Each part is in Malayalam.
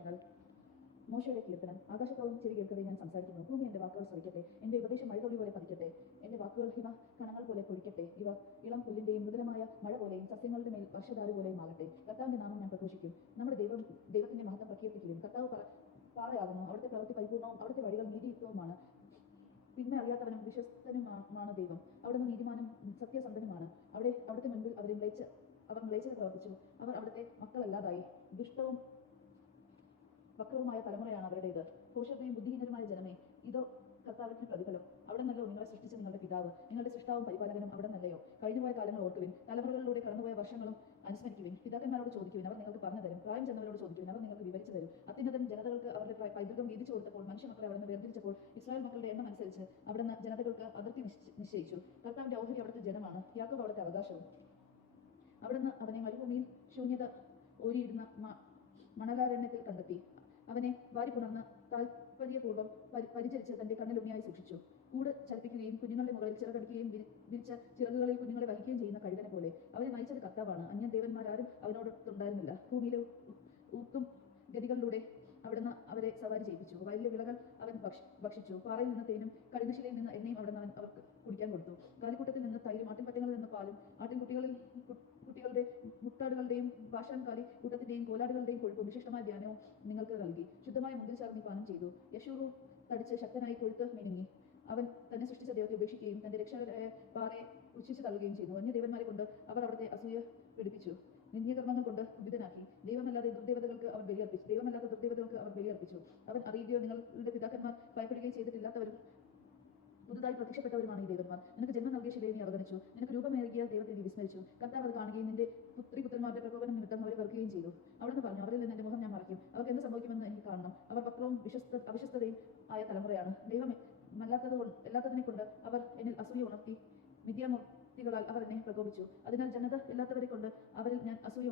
വാക്യങ്ങൾ. മോശയുടെ കീർത്തനം. ആകാശത്തോളം ചെവി കേൾക്കവേ ഞാൻ സംസാരിക്കുന്നു. ഭൂമി എന്റെ വാക്കുകൾ ശ്രവിക്കട്ടെ. എന്റെ ഉപദേശം മഴതുള്ളി പോലെ പതിക്കട്ടെ. എന്റെ വാക്കുകൾ ഹിമ കണങ്ങൾ പോലെ പൊഴിക്കട്ടെ. ഇവ ഇളം പുല്ലിന്റെയും മൃദുലമായ മഴ പോലെയും സസ്യങ്ങളുടെ മേൽ വർഷധാര പോലെയും ആകട്ടെ. കർത്താവിന്റെ നാമം ഞാൻ പ്രഘോഷിക്കും. നമ്മുടെ ദൈവത്തിന്റെ മഹത്വം പ്രകീർത്തിക്കുകയും. കർത്താവ് പാറയാകുന്നു. അവിടുത്തെ പ്രവൃത്തി പരിപൂർണവും അവിടുത്തെ വഴികൾ നീതിയുക്തവുമാണ്. തിന്മ അറിയാത്തവനും വിശ്വസ്തനുമാണ് ദൈവം. അവിടുന്ന് നീതിമാനും സത്യസന്ധനുമാണ്. അവിടുത്തെ മുൻപിൽ അവർ മ്ലേച്ഛത പ്രവർത്തിച്ചു. അവർ അവിടുത്തെ മക്കളല്ലാതായി. ദുഷ്ടവും വക്രവുമായ തലമുറയാണ് അവരുടേത്. ഭോഷത്തെയും ബുദ്ധിഹീനരുമായ ജനമേ, ഇതോ കർത്താവിന്റെ പ്രതിഫലം. അവിടെ നല്ലോ നിങ്ങളെ സൃഷ്ടിച്ച നിങ്ങളുടെ പിതാവ്, നിങ്ങളുടെ സൃഷ്ടാവും പരിപാലകനും അവിടെ നല്ലയോ. കഴിഞ്ഞുപോയ കാലങ്ങൾ ഓർക്കുവിൻ, തലമുറകളിലൂടെ കടന്നുപോയ വർഷങ്ങളും അനുസ്മരിക്കുവിൻ. പിതാക്കന്മാരോട് ചോദിക്കുവിൻ, അവർ നിങ്ങൾക്ക് പറഞ്ഞു തരും. പ്രായം ചെന്നവരോട് ചോദിക്കുവിൻ, അവർ നിങ്ങൾക്ക് വിവരിച്ചു തരും. അത്യുന്നതൻ ജനതകൾക്ക് അവരുടെ പൈതൃകം വീതിച്ചു കൊടുത്തപ്പോൾ, മനുഷ്യമക്കളെ അവിടുന്ന് വേർതിരിച്ചപ്പോൾ, ഇസ്രായേൽ മക്കളുടെ എണ്ണം അനുസരിച്ച് അവിടുന്ന് ജനതകൾക്ക് അതിർത്തി നിശ്ചയിച്ചു. കർത്താവിന്റെ ഓഹരി അവിടുത്തെ ജനമാണ്, യാക്കോബ് അവിടുത്തെ അവകാശവും. അവിടുന്ന് അവനെ മരുഭൂമിയിൽ ശൂന്യത ഓരിയിടുന്ന മണലാരണ്യത്തിൽ കണ്ടെത്തി. അവനെ വാരിപ്പുണർന്ന് താൽപര്യപൂർവ്വം പരിചരിച്ച് തന്റെ കണ്ണിലുണ്ണിയായി സൂക്ഷിച്ചു. കൂട് ചലിപ്പിക്കുകയും കുഞ്ഞുങ്ങളുടെ മുകളിൽ ചിറകടിക്കുകയും വിരിച്ച ചിറകുകളിൽ കുഞ്ഞുങ്ങളെ വഹിക്കുകയും ചെയ്യുന്ന കഴുകനെ പോലെ. അവരെ നയിച്ചത് കർത്താവാണ്. അന്യൻ ദേവന്മാരാരും അവനോടൊത്തുണ്ടായിരുന്നില്ല. ഭൂമിയിലെ ഊത്തും ഗതികളിലൂടെ അവിടുന്ന് അവരെ സവാരി ചെയ്യിപ്പിച്ചു. വലിയ വിളകൾ അവൻ ഭക്ഷിച്ചു. പാറയിൽ നിന്ന് തേനും കഴുകുശിലയിൽ നിന്ന് എണ്ണയും അവിടുന്ന് അവർക്ക് കുടിക്കാൻ കൊടുത്തു. കാലിക്കൂട്ടത്തിൽ നിന്ന് തൈരും ആട്ടിൻപറ്റങ്ങളിൽ നിന്ന് പാലും കുട്ടികളുടെ മുട്ടാടുകളുടെയും ഭാഷാൻ കാലി കൂട്ടത്തിന്റെയും കോലാടുകളുടെയും കൊഴുപ്പും വിശിഷ്ടമായ ധ്യാനവും നിങ്ങൾക്ക് നൽകി. ശുദ്ധമായ മുന്തിരിച്ചാറ് നീ പാനം ചെയ്തു. യശൂറു തടിച്ച് ശക്തനായി കൊഴുത്ത് മിനുങ്ങി. അവൻ തന്നെ സൃഷ്ടിച്ച ദൈവത്തെ ഉപേക്ഷിക്കുകയും തന്റെ രക്ഷകരായ പാറയെ പുച്ഛിച്ചു തള്ളുകയും ചെയ്തു. അന്യദേവന്മാരെ കൊണ്ട് അവർ അവിടുത്തെ അസൂയ പിടിപ്പിച്ചു. നിന്ദ്യകർമ്മങ്ങൾ കൊണ്ട് വിധനാക്കി. ദൈവമല്ലാത്ത ദുർദേവതകൾക്ക് അവർ ബലിയർപ്പിച്ചു. അവൻ അറിയുകയോ നിങ്ങളുടെ പിതാക്കന്മാർ ഭയപ്പെടുകയും ചെയ്തിട്ടില്ലാത്തവരും പുതുതായി പ്രത്യക്ഷപ്പെട്ടവരുമാണ് ഈ ദേവന്മാർ. നിനക്ക് ജന്മം നൽകിയ ശിലയെ നീ അവഗണിച്ചു. നിനക്ക് രൂപമേകിയ ദൈവത്തെ നീ വിസ്മരിച്ചു. കർത്താവ് അത് കാണുകയും നിന്റെ പുത്രിപുത്രന്മാരുടെ പ്രകോപനം നിമിത്തം അവരെ വെറുക്കുകയും ചെയ്തു. അവിടുന്ന് പറഞ്ഞു, അവരിൽ നിന്ന് എന്റെ മുഖം ഞാൻ മറയ്ക്കും. അവർക്ക് എന്ത് സംഭവിക്കുമെന്ന് എനിക്ക് കാണണം. അവർ വക്രവും അവിശ്വസ്തതയും ആയ തലമുറയാണ്. ദൈവം എല്ലാത്തതിനെ കൊണ്ട് അവർ എന്നിൽ അസൂയ ഉണർത്തി. മിഥ്യാമൂർത്തികളാൽ അവർ എന്നെ പ്രകോപിച്ചു. അതിനാൽ ജനത ഇല്ലാത്തവരെ കൊണ്ട് അവരിൽ ഞാൻ അസൂയ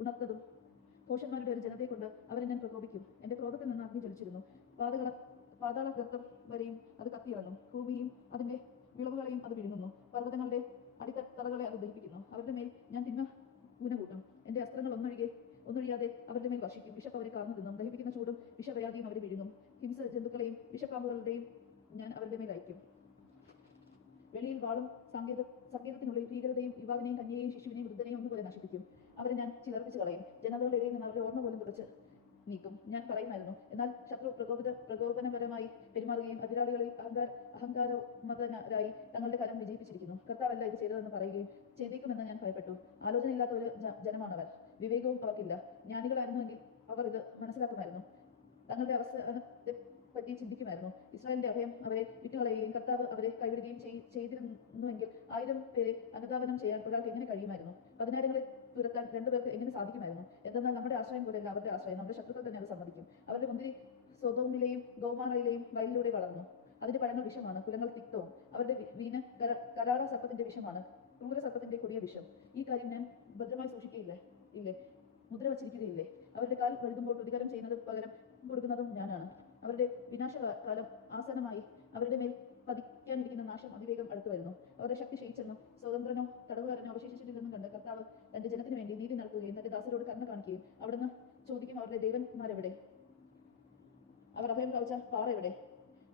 ഉണർത്തതും ഭോഷന്മാരുടെ ഒരു ജനതയെ കൊണ്ട് അവരെ ഞാൻ പ്രകോപിക്കും. എന്റെ ക്രോധത്തിൽ നിന്ന് അഗ്നി ജ്വലിച്ചിരുന്നു. പാതാള ഗർത്തം വരെയും അത് കത്തിയിറങ്ങും. ഭൂമിയും അതിന്റെ വിളവുകളെയും അത് വിഴുങ്ങുന്നു. പർവ്വതങ്ങളുടെ അടിത്തറകളെ അത് ദഹിപ്പിക്കുന്നു. അവരുടെ മേൽ ഞാൻ തിന്മ കൂട്ടും. എന്റെ അസ്ത്രങ്ങൾ ഒന്നൊഴിയാതെ അവരുടെ മേൽ വർഷിക്കും. വിഷപ്പ് അവരെ കാർന്നു തിന്നും. ദഹിപ്പിക്കുന്ന ചൂടും വിഷവ്യാധിയും അവരെ വിഴുങ്ങും. ഹിംസ ജന്തുക്കളെയും വിഷപ്പാമ്പുകളുടെയും ഞാൻ അവരുടെ മേൽ അയക്കും. വെളിയിൽ വാളും സങ്കേതത്തിനുള്ളിൽ ഭീകരതയും യുവാവിനെയും കന്യയെയും ശിശുവിനെയും വൃദ്ധനെയും ഒന്നുപോലെ നശിപ്പിക്കും. അവരെ ഞാൻ ചിതർപ്പിച്ചു കളയും. ജനതകളുടെ ഇടയിൽ നിന്ന് അവരുടെ ഓർമ്മ പോലും തുടച്ച് നീക്കും. ഞാൻ പറയുമായിരുന്നു, എന്നാൽ ശത്രു പ്രകോപനപരമായി പെരുമാറുകയും എതിരാളികളിൽ അഹങ്കാരമതരായി തങ്ങളുടെ കരം വിജയിപ്പിച്ചിരിക്കുന്നു. കർത്താവല്ല ഇത് ചെയ്തതെന്ന് പറയുകയും ചെയ്തേക്കുമെന്ന് ഞാൻ ഭയപ്പെട്ടു. ആലോചനയില്ലാത്ത ഒരു ജനമാണവർ, വിവേകവും അവർക്കില്ല. ജ്ഞാനികളായിരുന്നുവെങ്കിൽ അവർ ഇത് മനസ്സിലാക്കുമായിരുന്നു, തങ്ങളുടെ അവസ്ഥയെ പറ്റി ചിന്തിക്കുമായിരുന്നു. ഇസ്രായേലിന്റെ അഭയം അവരെ വിട്ടുകളയുകയും കർത്താവ് അവരെ കൈവിടുകയും ചെയ്തിരുന്നുവെങ്കിൽ 1000 പേരെ അനുധാവനം ചെയ്യാൻ ഒരാൾക്ക് എങ്ങനെ കഴിയുമായിരുന്നു? 10,000 തുരത്താൻ 2 പേർക്ക് എങ്ങനെ സാധിക്കുമായിരുന്നു? എന്തെന്നാൽ നമ്മുടെ ആശ്രയം പോലെയല്ല അവരുടെ ആശ്രയം. നമ്മുടെ ശത്രുക്കൾ തന്നെ അത് സമ്മതിക്കും. അവരുടെ മുന്തിരി സൊദോമിലെയും ഗോമാറയിലെയും വയലിലൂടെ വളർന്നു. അതിന്റെ പഴങ്ങൾ വിഷമാണ്, കുലങ്ങൾ തിക്തവും. അവരുടെ വീന് കരാള സർപ്പത്തിന്റെ വിഷമാണ്, ക്രൂര സർപ്പത്തിന്റെ കൊടിയ വിഷം. ഈ കാര്യം ഞാൻ ഭദ്രമായി സൂക്ഷിക്കുകയില്ലേ? മുദ്ര വച്ചിരിക്കുകയില്ലേ? അവരുടെ കാൽ കഴുകുമ്പോൾ പ്രതികാരം ചെയ്യുന്നത് പകരം കൊടുക്കുന്നതും ഞാനാണ്. അവരുടെ വിനാശകാലം ആസന്നമായി. അവരുടെ മേൽ പതിക്കാനിരിക്കുന്ന നാശം അതിവേഗം അടുത്തു വരുന്നു. അവരുടെ ശക്തി ക്ഷയിച്ചെന്നും സ്വതന്ത്രനോ തടവുകാരനോ അവശേഷിച്ചിട്ടില്ലെന്നും കണ്ട് കർത്താവ് തന്റെ ജനത്തിന് വേണ്ടി നീതി നടത്തുകയും തന്റെ ദാസരോട് കരുണ കാണിക്കുകയും അവിടുന്ന് ചോദിക്കും, അവരുടെ ദേവന്മാരെവിടെ? അവർ അഭയം പ്രാപിച്ച പാറ എവിടെ?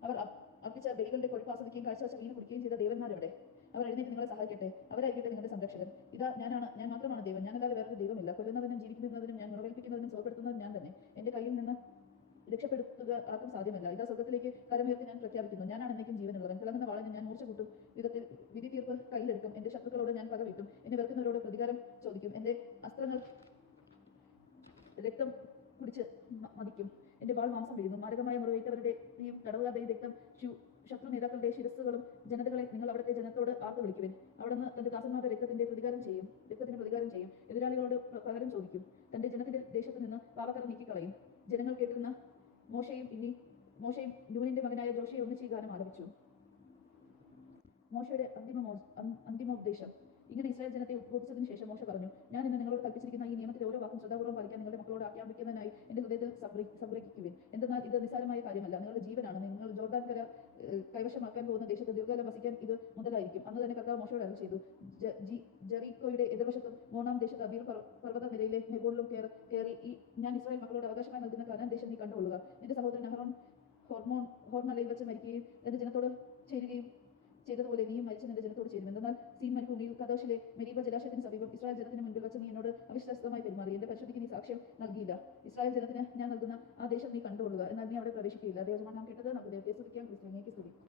അവർ അർപ്പിച്ച ബലികളുടെ കൊഴുപ്പ് ആസ്വദിക്കുകയും കാഴ്ചവച്ച വീണ് കുടിക്കുകയും ചെയ്ത ദേവന്മാരെവിടെ? അവർ എഴുന്നേറ്റ് നിങ്ങളെ സഹായിക്കട്ടെ. അവരായിരിക്കട്ടെ നിങ്ങളുടെ സംരക്ഷകൻ. ഇതാ ഞാൻ മാത്രമാണ് ദൈവം, ഞാനല്ലാതെ വേറൊരു ദൈവമില്ല. കൊല്ലുന്നവനും ജീവിക്കുന്നതിനും ഞാൻ മുറിവേൽപ്പിക്കുന്നതിനും സുഖപ്പെടുത്തുന്നതും ഞാൻ തന്നെ. എന്റെ കയ്യിൽ നിന്ന് രക്ഷപ്പെടുത്തുക ആർക്കും സാധ്യമല്ല. ഇതാ സ്വർഗ്ഗത്തിലേക്ക് കരമുയർത്തി ഞാൻ പ്രഖ്യാപിക്കുന്നു, ഞാനാണ് എന്നേക്കും ജീവനുള്ളവൻ. തിളങ്ങുന്ന വാളിന് ഞാൻ മൂർച്ച കൂട്ടും വിധത്തിൽ വിധി തീർപ്പ് കയ്യിലെടുക്കും. എന്റെ ശത്രുക്കളോട് ഞാൻ പകവെക്കും. എന്നെ വെറുക്കുന്നവരോട് പ്രതികാരം ചോദിക്കും. എന്റെ അസ്ത്രങ്ങൾ രക്തം കുടിച്ച് മതിക്കും. എന്റെ വാൾ മാംസം വീഴുന്നു. മാരകമായ മുറിവേറ്റവരുടെയും തടവുകാരുടെയും രക്തം ശത്രു നേതാക്കളുടെ ശിരസ്സുകളും. ജനതകളെ, നിങ്ങൾ അവിടുത്തെ ജനത്തോട് ആർത്ത് വിളിക്കുവിൻ. അവിടുന്ന് തന്റെ ദാസന്മാരുടെ രക്തത്തിന് പ്രതികാരം ചെയ്യും. എതിരാളികളോട് പകരം ചോദിക്കും. തന്റെ ജനത്തിന്റെ ദേശത്ത് നിന്ന് പാപക്കരം നീക്കിക്കളയും. ജനങ്ങൾ കേട്ടിരുന്ന മോശയും നൂനിന്റെ മകനായ ജോഷയെ ഒന്നിച്ച് ഈ ഗാനം ആലപിച്ചു. മോശയുടെ അന്തിമോപദേശം. ഇങ്ങനെ ഇസ്രായേൽ ജനത്തെ ഉദ്ബോധിച്ചതിന് ശേഷം മോശ പറഞ്ഞു, ഞാൻ ഇന്ന് നിങ്ങളോട് കൽപ്പിച്ചിരിക്കുന്ന ഈ നിയമത്തിന്റെ ഓരോ വാക്കും ശ്രദ്ധാപൂർവ്വം പാലിക്കാൻ നിങ്ങളുടെ മക്കളോട് ആജ്ഞാപിക്കുന്നതിനായി എന്റെ ഹൃദയത്തിൽ സംഗ്രഹിക്കുവിൻ. എന്തെന്നാൽ ഇത് നിസ്സാരമായ കാര്യമല്ല, നിങ്ങളുടെ ജീവനാണ്. നിങ്ങൾ ജോർദാൻ കര കൈവശമാക്കാൻ പോകുന്ന ദേശത്ത് ദീർഘകാലം വസിക്കാൻ ഇത് മുതലായിരിക്കും. അന്ന് തന്നെ കർത്താവ് മോശയോട് അരുളി ചെയ്തു, ജെറീക്കോയുടെ എതിർവശത്തും 3-ാം ദേശത്ത് സീർ പർവ്വത നിരയിലെ നെബോളിലും കയറി ഞാൻ ഇസ്രായേൽ മക്കളോട് അവകാശമായി നൽകുന്ന കനാൻ ദേശം നീ കണ്ടുകൊള്ളുക. നിന്റെ സഹോദരൻ അഹറോൻ ഹോർമലയിൽ വെച്ച് മരിക്കുകയും തന്റെ ജനത്തോട് ചേരുകയും ചെയ്തതുപോലെ നീയും മരിച്ച് നിന്റെ ജനത്തോട് ചേരും. എന്നാൽ സീൻ മരുഭൂമിയിൽ കദോഷിലെ മെരീബ ജലാശയത്തിന് സമീപം ഇസ്രായേൽ ജനത്തിന് മുൻപിൽ വെച്ച് നീ എന്നോട് അവിശ്വസ്തമായി പെരുമാറി. എന്റെ പരിശുദ്ധിക്ക് നീ സാക്ഷ്യം നൽകിയില്ല. ഇസ്രായേൽ ജനത്തിന് ഞാൻ നൽകുന്ന ആ ദേശം നീ കണ്ടുകൊള്ളുക, എന്നാൽ നീ അവിടെ പ്രവേശിക്കുകയില്ല. ദൈവജനമാണ് നാം കേട്ടത്. നമുക്ക് ദൈവത്തെ സ്തുതിക്കാം. ക്രിസ്തുവിനേക്ക് സ്തുതി.